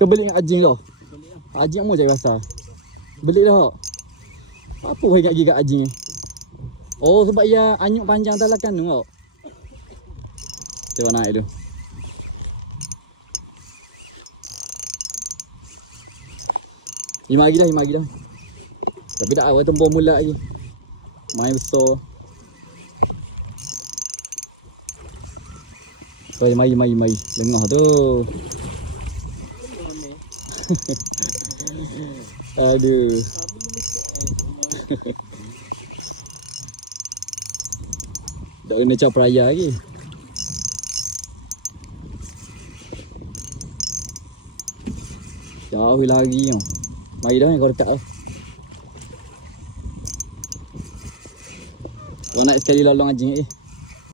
Kau beli dengan anjing kau? Anjing mu cari pasal. Beli dah. Apa kau ingat gigit anjing ni? Oh sebab ia anyuk panjang tak lakan tu kau. Tengok naik tu. Lima lagi dah. Tapi dah awal tempur mula lagi. Main besar. Oh, mari. Lengah tu. Aduh. Tak kena cap raya lagi. Jauh lagi tau. Mari dah kau dekat tau. Kau nak sekali lolong anjing